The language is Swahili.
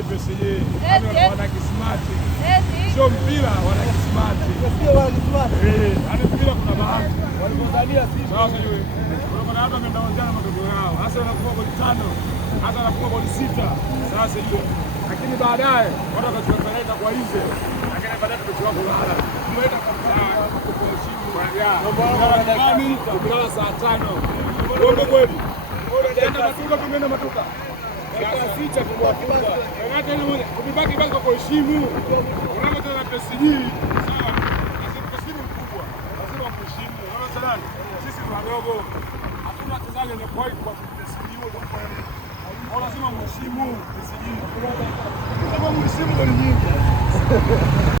Eti PSG. Wana kismati. Sio mpira, wana kismati. Sio wana kismati. Hadi mpira kuna bahati. Walipozania sisi. Sasa yule. Kuna watu wameanza matokeo yao. Hasa wanafunga goli 5, hata wanafunga goli 6. Sasa hiyo. Lakini baadaye watu wakachukua penalti kwa hizo. Lakini baadaye tukachukua kulala. Tumeenda kwa kuheshimu bwana. Kulala saa 5. Ndio kweli. Tunaenda matuka, tumeenda matuka. Sasa ficha tumewafunga. Penalti ile moja. Kubaki basi kwa kuheshimu. Unaona tena PSG. Sawa. Lazima kuheshimu mkubwa. Lazima kuheshimu. Unaona sana. Sisi ni wadogo. Hatuna wachezaji wenye point kwa PSG ndio kwa. Lazima mheshimu PSG. Lazima mheshimu goli nyingi.